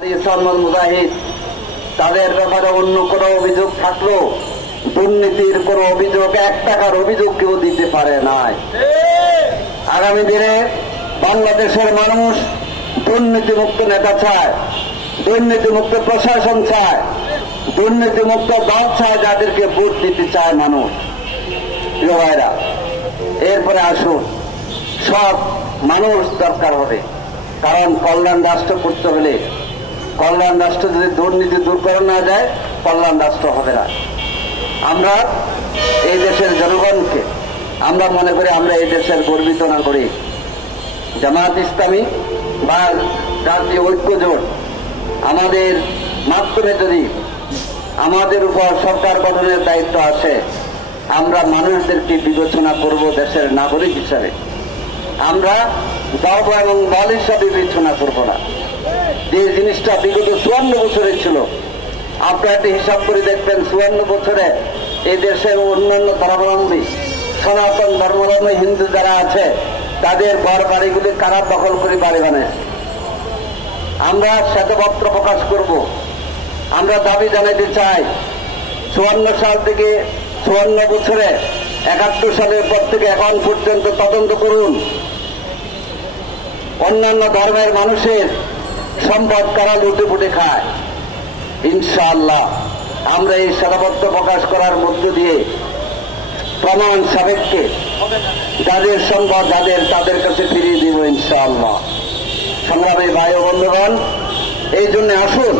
সলমান মুজাহিদ তাদের ব্যাপারে অন্য কোনো অভিযোগ থাকলেও দুর্নীতির কোনো অভিযোগ, 1 টাকার অভিযোগ কেউ দিতে পারে নাই। আগামী দিনে বাংলাদেশের মানুষ দুর্নীতিমুক্ত নেতা চায়, দুর্নীতিমুক্ত প্রশাসন চায়, দুর্নীতিমুক্ত দল চায়, যাদেরকে ভোট দিতে চায় মানুষ। প্রিয় ভাইরা, এরপরে আসুন, সব মানুষ দরকার হবে, কারণ কল্যাণ রাষ্ট্র করতে হলে, কল্যাণ রাষ্ট্র যদি দুর্নীতি দূর করা না যায়, কল্যাণ রাষ্ট্র হবে না। আমরা এই দেশের জনগণকে আমরা মনে করি আমরা এই দেশের গর্বিত নাগরিক। জামায়াত ইসলামী বা জাতীয় ঐক্য জোট আমাদের মাধ্যমে যদি আমাদের উপর সরকার গঠনের দায়িত্ব আসে, আমরা মানুষদেরকে বিবেচনা করব দেশের নাগরিক হিসাবে। আমরা দল এবং দল হিসাবে বিবেচনা করব না। যে জিনিসটা বিগত 54 বছরে ছিল, আপনারা একটা হিসাব করে দেখবেন, 54 বছরে এই দেশের অন্যান্য ধর্মাবলম্বী সনাতন ধর্মাবলম্বী হিন্দু যারা আছে তাদের ঘর বাড়িগুলি কারা দখল করে বাড়ি বানায়। আমরা শ্বেতপত্র প্রকাশ করব, আমরা দাবি জানাতে চাই 54 সাল থেকে 54 বছরে 71 সালের পর থেকে এখন পর্যন্ত তদন্ত করুন, অন্যান্য ধর্মের মানুষের সম্পদ কারা লুটে পুটে খায়। ইনশাআল্লাহ আমরা এই শ্বেতপত্র প্রকাশ করার মধ্য দিয়ে প্রমাণ সাপেক্ষে যাদের সম্পদ তাদের কাছে ফিরিয়ে দিব ইনশাআল্লাহ। সংগ্রামী ভাই ও বন্ধুগণ, এই জন্য আসুন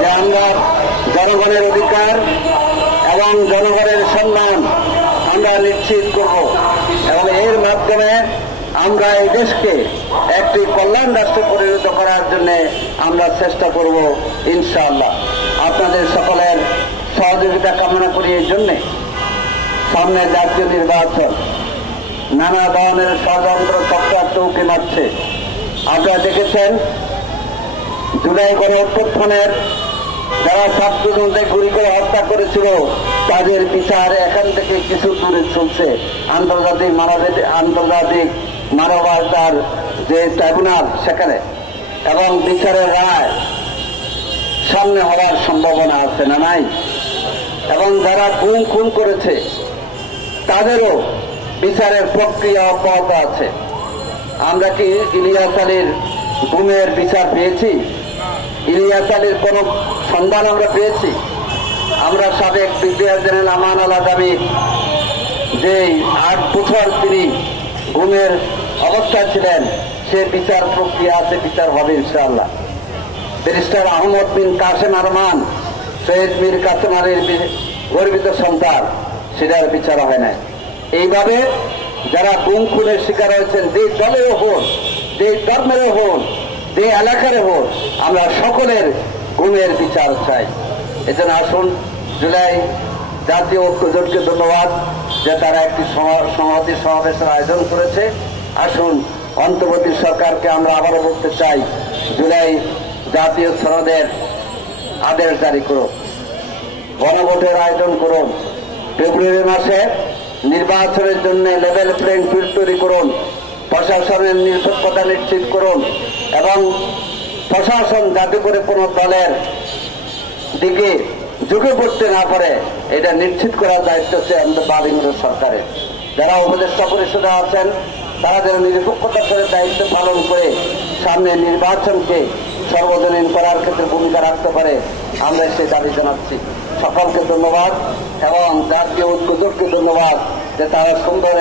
যে আমরা জনগণের অধিকার এবং জনগণের সম্মান আমরা নিশ্চিত করব এবং এর মাধ্যমে আমরা এই দেশকে একটি কল্যাণ রাষ্ট্রে পরিণত করার জন্য আমরা চেষ্টা করব ইনশাআল্লাহ। আপনাদের সকলের সহযোগিতা কামনা করি। এই জন্যে সামনে জাতীয় নির্বাচন, নানা ধরনের ষড়যন্ত্র চক্রার চৌকি মারছে। আপনারা দেখেছেন জুলাই গণ অভ্যুত্থানের যারা ছাত্রজনদের গুলি করে হত্যা করেছিল তাদের বিচার এখান থেকে কিছু দূরে চলছে। আন্তর্জাতিক মানবাধিকার যে ট্রাইব্যুনাল সেখানে, এবং বিচারের রায় সামনে হওয়ার সম্ভাবনা আছে না নাই? এবং যারা খুন করেছে তাদেরও বিচারের প্রক্রিয়া অব্যাহত আছে। আমরা কি ইলিয়াস আলীর গুমের বিচার পেয়েছি? ইলিয়াস আলীর কোন সন্ধান আমরা পেয়েছি? আমরা সাবেক ব্রিগেডিয়ার জেনারেল আমান আল আজামি যে 8 বছর তিনি গুমের অবস্থায় ছিলেন, সে বিচার প্রক্রিয়া আছে, বিচার হবে ইনশাআল্লাহ। ব্যারিস্টার আহমদ বিন কাসেম আরমান, শহীদ মীর কাসেম আলীর গর্বিত সন্তান, সেটার বিচার হয় না। এইভাবে যারা খুনের শিকার হয়েছেন, যে দলের হোক, যে ধর্মের হোক, যে এলাকার হোক, আমরা সকলের গুমের বিচার চাই। এজন্য আসুন, জুলাই জাতীয় ঐক্য জোটকে ধন্যবাদ যে তারা একটি সংহতি সমাবেশের আয়োজন করেছে। আসুন, অন্তর্বর্তী সরকারকে আমরা আবারও বলতে চাই, জুলাই জাতীয় সনদের আদেশ জারি করুন, গণভোটের আয়োজন করুন, ফেব্রুয়ারি মাসে নির্বাচনের জন্য লেভেল প্লেইং ফিল্ড তৈরি করুন, প্রশাসনের নিরপেক্ষতা নিশ্চিত করুন এবং প্রশাসন যাতে করে কোনো দলের দিকে ঝুঁকে পড়তে না পারে এটা নিশ্চিত করার দায়িত্ব হচ্ছে আমাদের বাড়িগুলোর সরকারের। যারা উপদেষ্টা পরিষদে আছেন তারা যেন নিরপেক্ষতার সাথে দায়িত্ব পালন করে সামনে নির্বাচনকে সর্বজনীন করার ক্ষেত্রে ভূমিকা রাখতে পারে, আমরা সেই দাবি জানাচ্ছি। সকলকে ধন্যবাদ এবং জাতীয় ঐক্য জোটকে ধন্যবাদ যে তারা সুন্দর